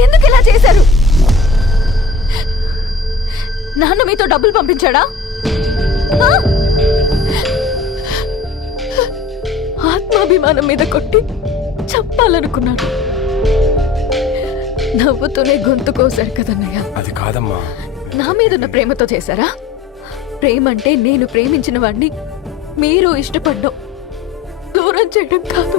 ఎందుకు ఇలా చేశారు? నాన్న మీతో డబ్బులు పంపించాడా? ఆత్మాభిమానం మీద కొట్టి చంపాలనుకున్నాను నవ్వుతూనే గొంతు కోసారు కదన్నయ్య. అది కాదమ్మా. నా మీదున్న ప్రేమతో చేశారా? ప్రేమ అంటే నేను ప్రేమించిన వాడిని మీరు ఇష్టపడ్డం దూరం చేయడం కాదు.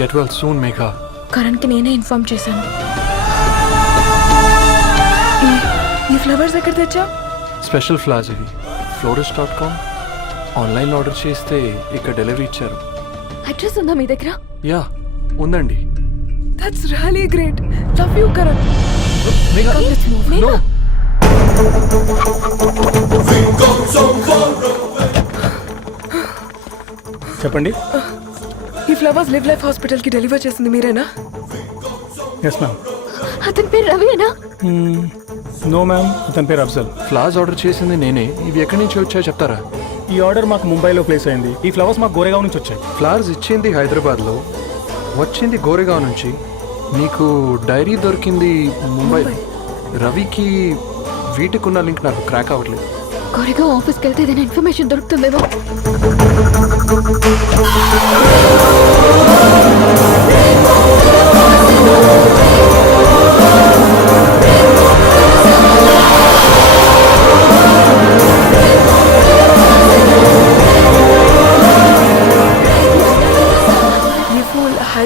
Get well soon Megha. కరణ్కి నేనే ఇన్ఫార్మ్ చేశాను. ఈ- ఫ్లవర్స్ ఎక్కడ తెచ్చా స్పెషల్ ఫ్లాస్ ఇవి. Florist dot com. Online order చేస్తే ఇక్కడ డెలివరీ ఇచ్చారు. అడ్రస్ ఉందా మీ దగ్గర? యా ఉందండి. That's really great love you Karan. No చెప్పండి. ఈ ఫ్లవర్స్ లివ్ లైఫ్ హాస్పిటల్కి డెలివర్ చేసింది మీరేనా? ఎస్ మ్యామ్ అతని పేరు రవినా నో మ్యామ్ అతని పేరు అఫ్జల్. ఫ్లాస్ ఆర్డర్ చేసింది నేనే. ఇవి ఎక్కడి నుంచి వచ్చాయో చెప్తారా? ఈ ఆర్డర్ మాకు ముంబైలో ప్లేస్ అయింది. ఈ ఫ్లవర్స్ మాకు గోరేగావ్ నుంచి వచ్చాయి. ఫ్లవర్స్ ఇచ్చింది హైదరాబాద్లో వచ్చింది గోరేగావ్ నుంచి. నీకు డైరీ దొరికింది ముంబై. రవికి వీటికి ఉన్న లింక్ నాకు క్రాక్ అవ్వట్లేదు. కొరగా ఆఫీస్కి వెళ్తే ఏదైనా ఇన్ఫర్మేషన్ దొరుకుతుందేమో. ये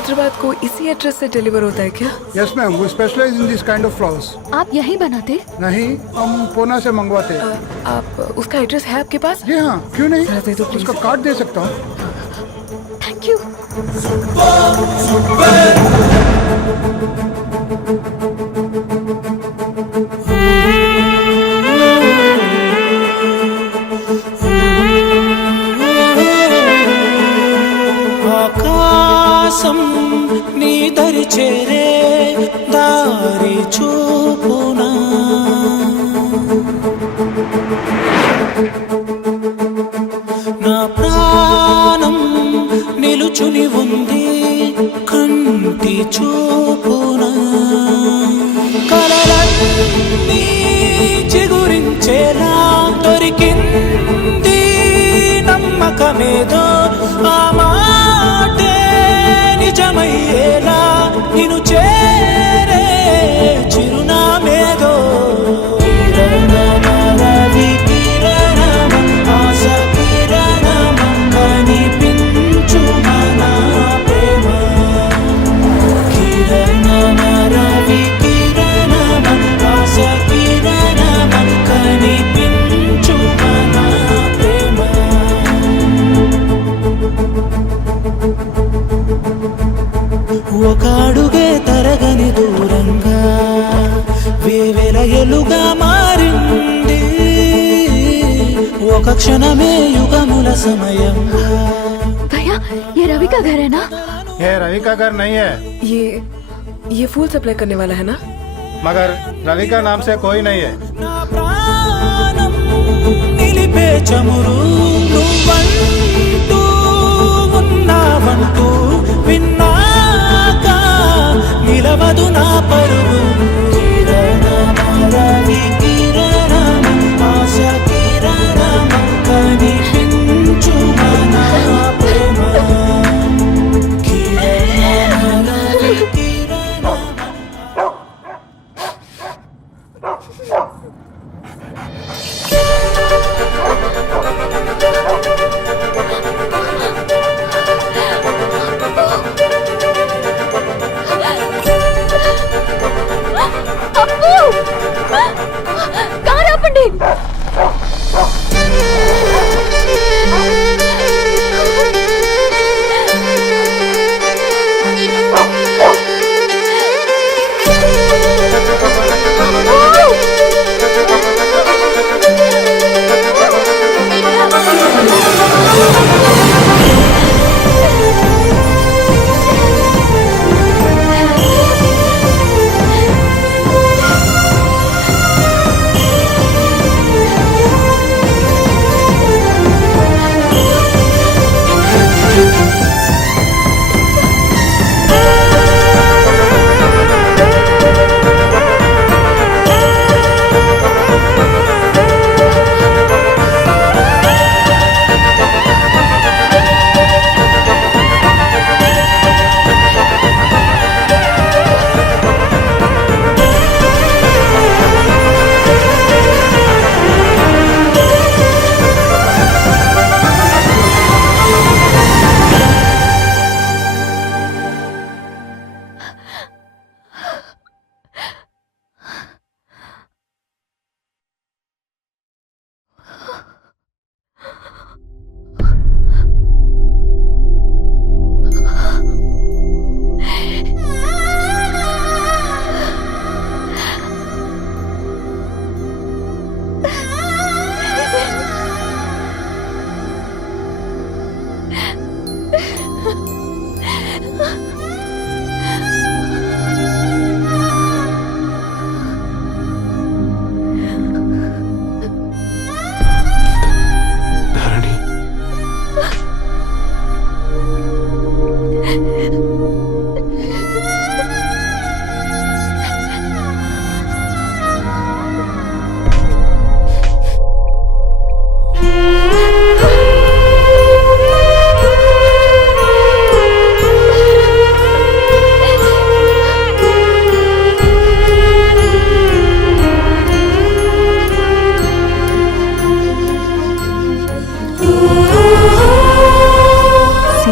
हैदराबाद को इसी एड्रेस से डिलीवर होता है क्या? Yes ma'am we specialise in this kind of flowers आप यही बनाते? नहीं हम पुणे से मंगवाते। आ, आप उसका एड्रेस है आपके पास? जी हाँ क्यों नहीं? दे दो उसका कार्ड दे सकता हूँ। थैंक यू నమ్మకమేదో ఆ క్షణమే యుగముల సమయంగా भैया ये रवि का घर है ना ये रवि का घर नहीं है ये ये फूल सप्लाई करने वाला है ना मगर रवि का नाम से कोई नहीं है నా ప్రాణం నిలిపే చమురు నువ్వంటూ ఉన్నావంటూ విన్నాక నిలవదు నా పరువు Yeah.